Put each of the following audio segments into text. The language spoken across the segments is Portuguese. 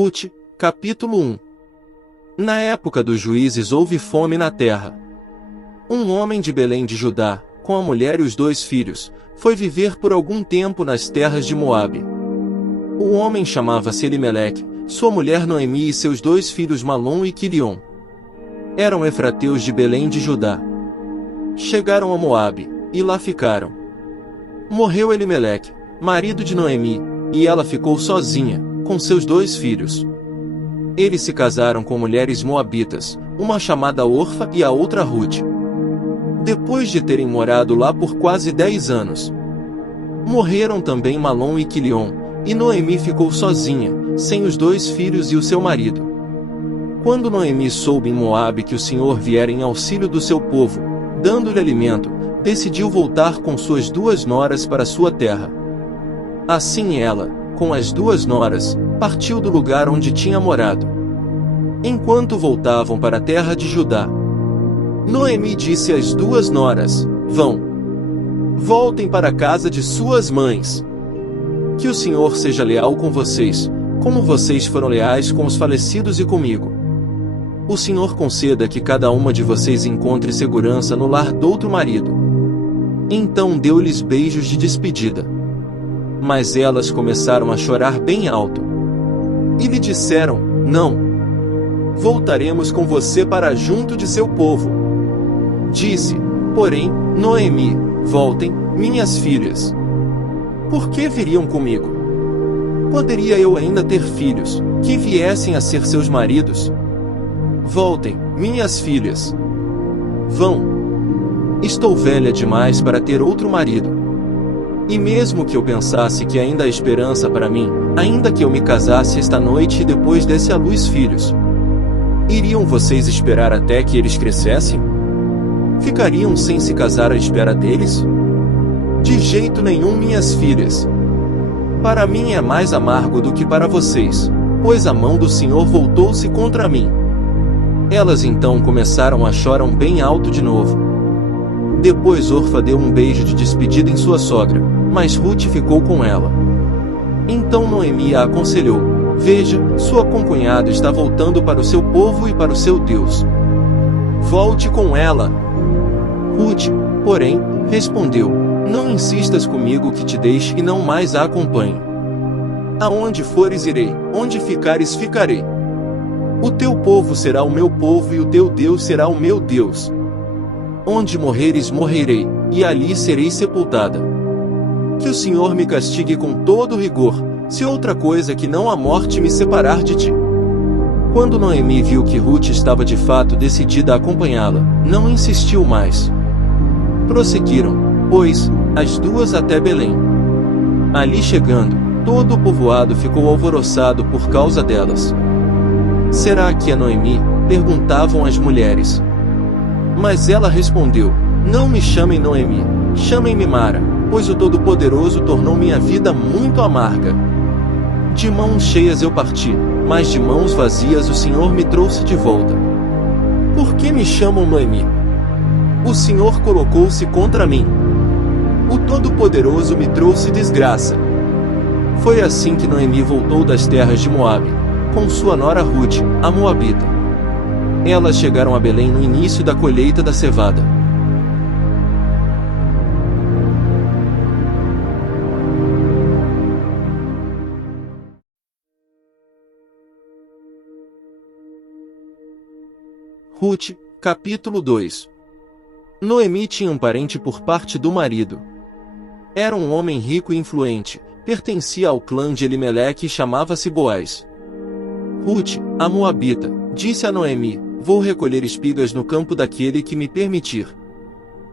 Rute, capítulo 1. Na época dos juízes houve fome na terra. Um homem de Belém de Judá, com a mulher e os 2 filhos, foi viver por algum tempo nas terras de Moabe. O homem chamava-se Elimeleque, sua mulher Noemi e seus 2 filhos Malom e Quilion. Eram efrateus de Belém de Judá. Chegaram a Moabe, e lá ficaram. Morreu Elimeleque, marido de Noemi, e ela ficou sozinha, com seus 2 filhos. Eles se casaram com mulheres moabitas, uma chamada Orfa e a outra Rute. Depois de terem morado lá por quase 10 anos, morreram também Malom e Quilion, e Noemi ficou sozinha, sem os 2 filhos e o seu marido. Quando Noemi soube em Moabe que o Senhor viera em auxílio do seu povo, dando-lhe alimento, decidiu voltar com suas 2 noras para sua terra. Assim ela, com as 2 noras, partiu do lugar onde tinha morado. Enquanto voltavam para a terra de Judá, Noemi disse às 2 noras: voltem para a casa de suas mães. Que o Senhor seja leal com vocês, como vocês foram leais com os falecidos e comigo. O Senhor conceda que cada uma de vocês encontre segurança no lar de outro marido. Então deu-lhes beijos de despedida. Mas elas começaram a chorar bem alto. E lhe disseram: não. Voltaremos com você para junto de seu povo. Disse, porém, Noemi: voltem, minhas filhas. Por que viriam comigo? Poderia eu ainda ter filhos, que viessem a ser seus maridos? Voltem, minhas filhas. Vão. Estou velha demais para ter outro marido. E mesmo que eu pensasse que ainda há esperança para mim, ainda que eu me casasse esta noite e depois desse à luz filhos, iriam vocês esperar até que eles crescessem? Ficariam sem se casar à espera deles? De jeito nenhum, minhas filhas. Para mim é mais amargo do que para vocês, pois a mão do Senhor voltou-se contra mim. Elas então começaram a chorar bem alto de novo. Depois Orfa deu um beijo de despedida em sua sogra, mas Rute ficou com ela. Então Noemi a aconselhou: veja, sua concunhada está voltando para o seu povo e para o seu Deus. Volte com ela. Rute, porém, respondeu: não insistas comigo que te deixe e não mais a acompanhe. Aonde fores irei, onde ficares ficarei. O teu povo será o meu povo e o teu Deus será o meu Deus. Onde morreres morrerei, e ali serei sepultada. Que o Senhor me castigue com todo rigor, se outra coisa que não a morte me separar de ti. Quando Noemi viu que Rute estava de fato decidida a acompanhá-la, não insistiu mais. Prosseguiram, pois, as 2 até Belém. Ali chegando, todo o povoado ficou alvoroçado por causa delas. Será que é Noemi? Perguntavam as mulheres. Mas ela respondeu: não me chamem Noemi, chamem-me Mara, pois o Todo-Poderoso tornou minha vida muito amarga. De mãos cheias eu parti, mas de mãos vazias o Senhor me trouxe de volta. Por que me chamam Noemi? O Senhor colocou-se contra mim. O Todo-Poderoso me trouxe desgraça. Foi assim que Noemi voltou das terras de Moabe, com sua nora Rute, a Moabita. Elas chegaram a Belém no início da colheita da cevada. Rute, capítulo 2. Noemi tinha um parente por parte do marido. Era um homem rico e influente, pertencia ao clã de Elimeleque e chamava-se Boaz. Rute, a Moabita, disse a Noemi: vou recolher espigas no campo daquele que me permitir.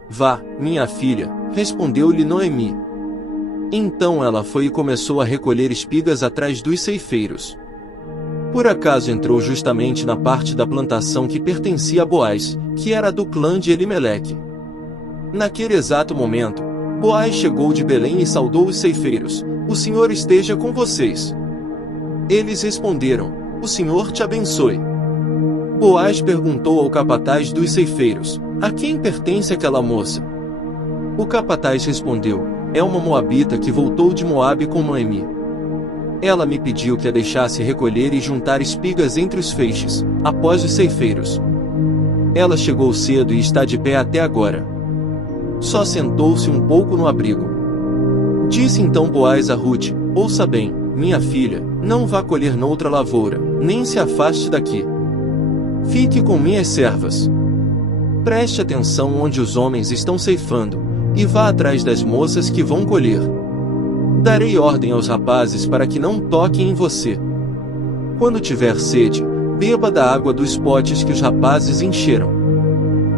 Vá, minha filha, respondeu-lhe Noemi. Então ela foi e começou a recolher espigas atrás dos ceifeiros. Por acaso entrou justamente na parte da plantação que pertencia a Boaz, que era do clã de Elimeleque. Naquele exato momento, Boaz chegou de Belém e saudou os ceifeiros: o Senhor esteja com vocês. Eles responderam: o Senhor te abençoe. Boaz perguntou ao capataz dos ceifeiros: a quem pertence aquela moça? O capataz respondeu: é uma moabita que voltou de Moabe com Noemi. Ela me pediu que a deixasse recolher e juntar espigas entre os feixes, após os ceifeiros. Ela chegou cedo e está de pé até agora. Só sentou-se um pouco no abrigo. Disse então Boaz a Rute: ouça bem, minha filha, não vá colher noutra lavoura, nem se afaste daqui. Fique com minhas servas. Preste atenção onde os homens estão ceifando, e vá atrás das moças que vão colher. Darei ordem aos rapazes para que não toquem em você. Quando tiver sede, beba da água dos potes que os rapazes encheram.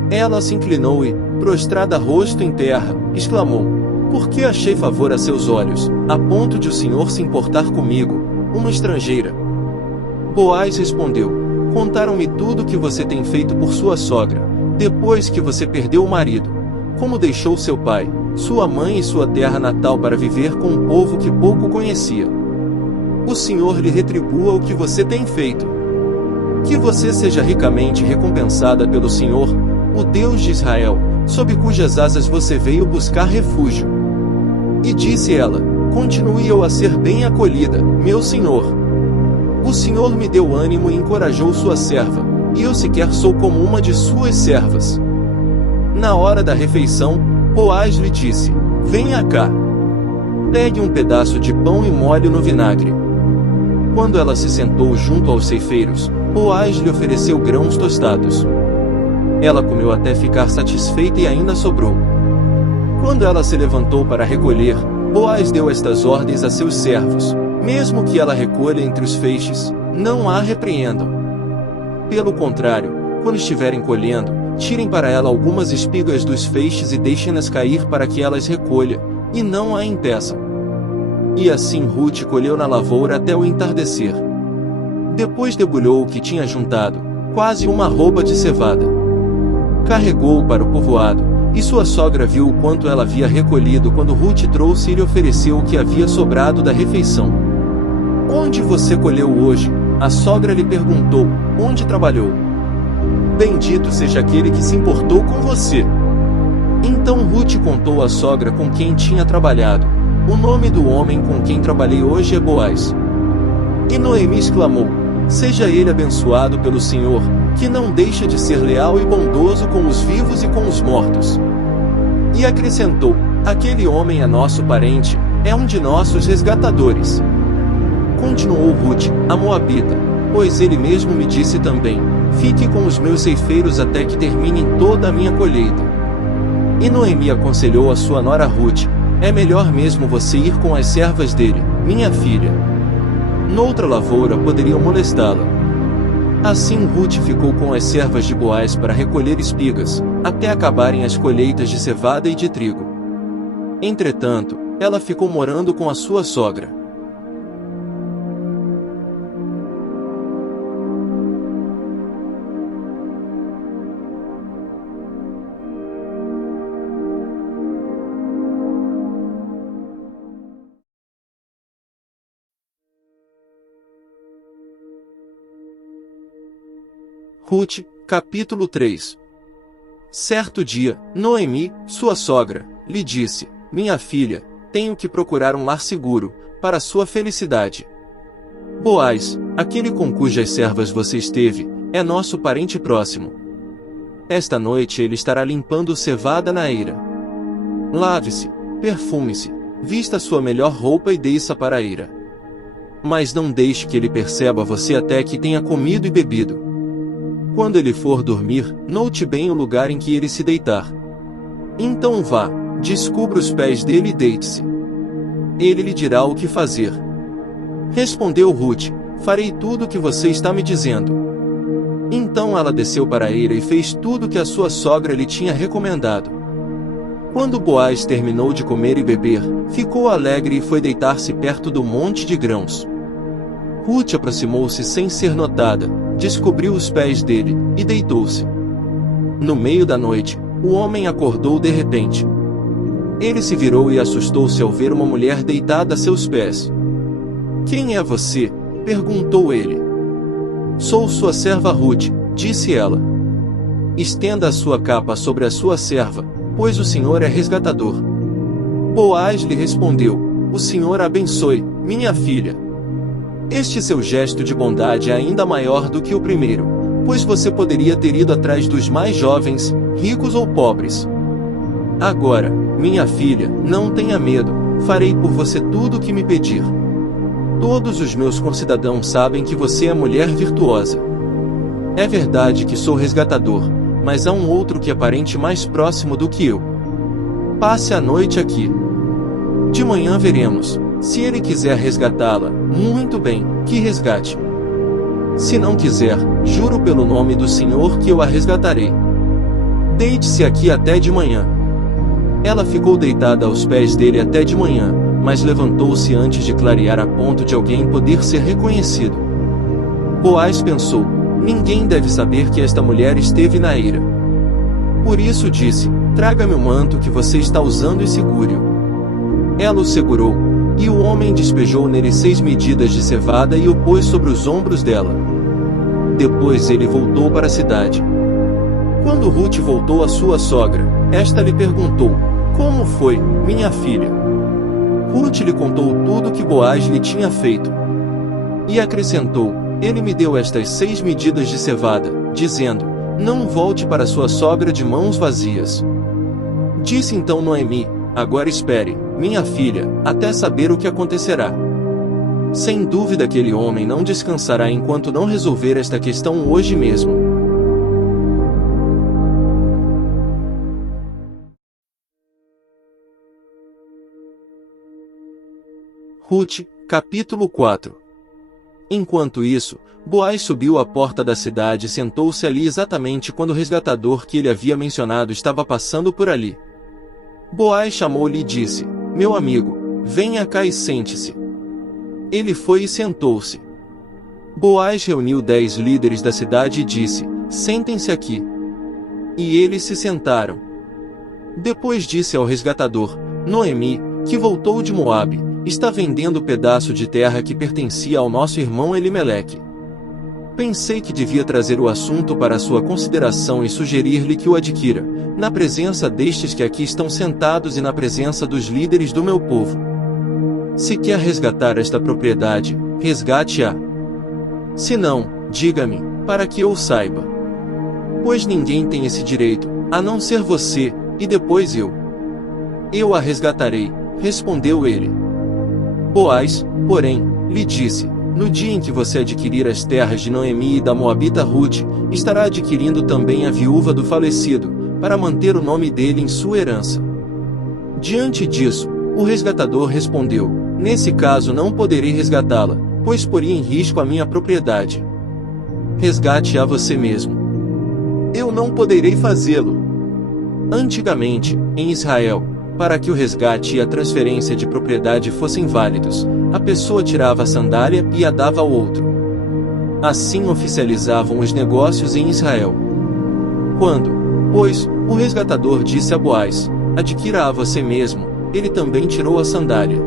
Ela se inclinou e, prostrada rosto em terra, exclamou: por que achei favor a seus olhos, a ponto de o Senhor se importar comigo, uma estrangeira? Boaz respondeu: contaram-me tudo o que você tem feito por sua sogra, depois que você perdeu o marido, como deixou seu pai, sua mãe e sua terra natal para viver com um povo que pouco conhecia. O Senhor lhe retribua o que você tem feito. Que você seja ricamente recompensada pelo Senhor, o Deus de Israel, sob cujas asas você veio buscar refúgio. E disse ela: continue eu a ser bem acolhida, meu senhor. O Senhor me deu ânimo e encorajou sua serva, e eu sequer sou como uma de suas servas. Na hora da refeição, Boaz lhe disse: venha cá. Pegue um pedaço de pão e molhe no vinagre. Quando ela se sentou junto aos ceifeiros, Boaz lhe ofereceu grãos tostados. Ela comeu até ficar satisfeita e ainda sobrou. Quando ela se levantou para recolher, Boaz deu estas ordens a seus servos: mesmo que ela recolha entre os feixes, não a repreendam. Pelo contrário, quando estiverem colhendo, tirem para ela algumas espigas dos feixes e deixem-nas cair para que elas recolha, e não a impeçam. E assim Rute colheu na lavoura até o entardecer. Depois debulhou o que tinha juntado, quase uma roupa de cevada. Carregou-o para o povoado, e sua sogra viu o quanto ela havia recolhido quando Rute trouxe e lhe ofereceu o que havia sobrado da refeição. Onde você colheu hoje? A sogra lhe perguntou. Onde trabalhou? Bendito seja aquele que se importou com você. Então Rute contou à sogra com quem tinha trabalhado: o nome do homem com quem trabalhei hoje é Boaz. E Noemi exclamou: seja ele abençoado pelo Senhor, que não deixa de ser leal e bondoso com os vivos e com os mortos. E acrescentou: aquele homem é nosso parente, é um de nossos resgatadores. Continuou Rute, a moabita, pois ele mesmo me disse também: fique com os meus ceifeiros até que terminem toda a minha colheita. E Noemi aconselhou a sua nora Rute: é melhor mesmo você ir com as servas dele, minha filha. Noutra lavoura poderiam molestá-la. Assim Rute ficou com as servas de Boaz para recolher espigas, até acabarem as colheitas de cevada e de trigo. Entretanto, ela ficou morando com a sua sogra. Rute, capítulo 3. Certo dia, Noemi, sua sogra, lhe disse: minha filha, tenho que procurar um lar seguro, para sua felicidade. Boaz, aquele com cujas servas você esteve, é nosso parente próximo. Esta noite ele estará limpando cevada na eira. Lave-se, perfume-se, vista sua melhor roupa e desça para a eira. Mas não deixe que ele perceba você até que tenha comido e bebido. Quando ele for dormir, note bem o lugar em que ele se deitar. Então vá, descubra os pés dele e deite-se. Ele lhe dirá o que fazer. Respondeu Rute: farei tudo o que você está me dizendo. Então ela desceu para a eira e fez tudo o que a sua sogra lhe tinha recomendado. Quando Boaz terminou de comer e beber, ficou alegre e foi deitar-se perto do monte de grãos. Rute aproximou-se sem ser notada, descobriu os pés dele, e deitou-se. No meio da noite, o homem acordou de repente. Ele se virou e assustou-se ao ver uma mulher deitada a seus pés. Quem é você? Perguntou ele. Sou sua serva Rute, disse ela. Estenda a sua capa sobre a sua serva, pois o Senhor é resgatador. Boaz lhe respondeu: o Senhor a abençoe, minha filha. Este seu gesto de bondade é ainda maior do que o primeiro, pois você poderia ter ido atrás dos mais jovens, ricos ou pobres. Agora, minha filha, não tenha medo, farei por você tudo o que me pedir. Todos os meus concidadãos sabem que você é mulher virtuosa. É verdade que sou resgatador, mas há um outro que é parente mais próximo do que eu. Passe a noite aqui. De manhã veremos. Se ele quiser resgatá-la, muito bem, que resgate. Se não quiser, juro pelo nome do Senhor que eu a resgatarei. Deite-se aqui até de manhã. Ela ficou deitada aos pés dele até de manhã, mas levantou-se antes de clarear a ponto de alguém poder ser reconhecido. Boaz pensou: ninguém deve saber que esta mulher esteve na eira. Por isso disse: traga-me o manto que você está usando e segure-o. Ela o segurou, e o homem despejou nele 6 medidas de cevada e o pôs sobre os ombros dela. Depois ele voltou para a cidade. Quando Ruth voltou à sua sogra, esta lhe perguntou: como foi, minha filha? Ruth lhe contou tudo que Boaz lhe tinha feito. E acrescentou: ele me deu estas 6 medidas de cevada, dizendo: não volte para sua sogra de mãos vazias. Disse então Noemi: agora espere, minha filha, até saber o que acontecerá. Sem dúvida aquele homem não descansará enquanto não resolver esta questão hoje mesmo. Ruth, capítulo 4. Enquanto isso, Boaz subiu à porta da cidade e sentou-se ali exatamente quando o resgatador que ele havia mencionado estava passando por ali. Boaz chamou-lhe e disse: meu amigo, venha cá e sente-se. Ele foi e sentou-se. Boaz reuniu 10 líderes da cidade e disse: sentem-se aqui. E eles se sentaram. Depois disse ao resgatador: Noemi, que voltou de Moabe, está vendendo o pedaço de terra que pertencia ao nosso irmão Elimeleque. Pensei que devia trazer o assunto para sua consideração e sugerir-lhe que o adquira, na presença destes que aqui estão sentados e na presença dos líderes do meu povo. Se quer resgatar esta propriedade, resgate-a. Se não, diga-me, para que eu o saiba. Pois ninguém tem esse direito, a não ser você, e depois eu. Eu a resgatarei, respondeu ele. Boaz, porém, lhe disse: no dia em que você adquirir as terras de Noemi e da Moabita Ruth, estará adquirindo também a viúva do falecido, para manter o nome dele em sua herança. Diante disso, o resgatador respondeu: nesse caso não poderei resgatá-la, pois poria em risco a minha propriedade. Resgate-a você mesmo. Eu não poderei fazê-lo. Antigamente, em Israel, para que o resgate e a transferência de propriedade fossem válidos, a pessoa tirava a sandália e a dava ao outro. Assim oficializavam os negócios em Israel. Quando, pois, o resgatador disse a Boaz: adquira a você mesmo, ele também tirou a sandália.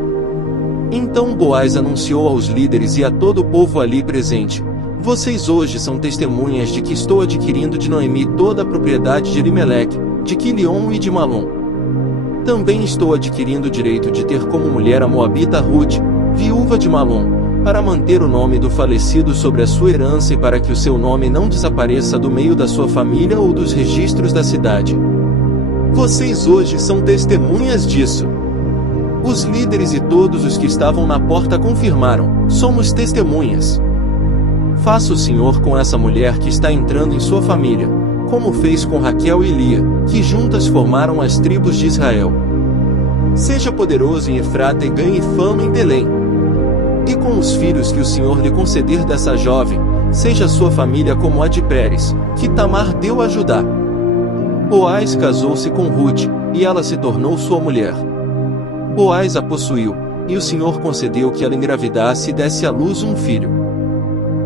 Então Boaz anunciou aos líderes e a todo o povo ali presente: vocês hoje são testemunhas de que estou adquirindo de Noemi toda a propriedade de Elimeleque, de Quilion e de Malom. Também estou adquirindo o direito de ter como mulher a Moabita Ruth, viúva de Malom, para manter o nome do falecido sobre a sua herança e para que o seu nome não desapareça do meio da sua família ou dos registros da cidade. Vocês hoje são testemunhas disso. Os líderes e todos os que estavam na porta confirmaram: somos testemunhas. Faça o Senhor com essa mulher que está entrando em sua família, como fez com Raquel e Lia, que juntas formaram as tribos de Israel. Seja poderoso em Efrata e ganhe fama em Belém. E com os filhos que o Senhor lhe conceder dessa jovem, seja sua família como a de Pérez, que Tamar deu a Judá. Boaz casou-se com Ruth, e ela se tornou sua mulher. Boaz a possuiu, e o Senhor concedeu que ela engravidasse e desse à luz um filho.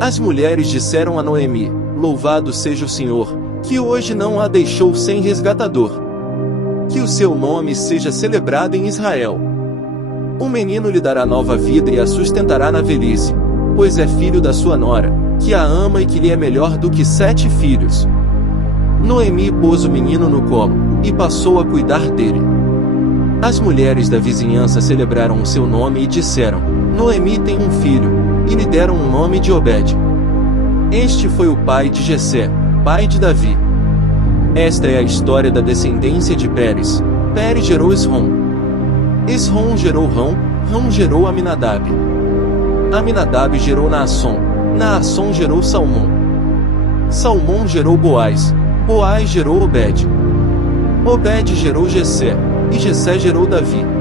As mulheres disseram a Noemi: louvado seja o Senhor, que hoje não a deixou sem resgatador. Que o seu nome seja celebrado em Israel. O menino lhe dará nova vida e a sustentará na velhice, pois é filho da sua nora, que a ama e que lhe é melhor do que 7 filhos. Noemi pôs o menino no colo, e passou a cuidar dele. As mulheres da vizinhança celebraram o seu nome e disseram: Noemi tem um filho. e lhe deram o nome de Obed. Este foi o pai de Jessé, pai de Davi. Esta é a história da descendência de Pérez. Pérez gerou Esrom. Esrom gerou Rão, Rão gerou Aminadab. Aminadab gerou Naasson, Naasson gerou Salmão. Salmão gerou Boaz, Boaz gerou Obed. Obed gerou Jessé, e Jessé gerou Davi.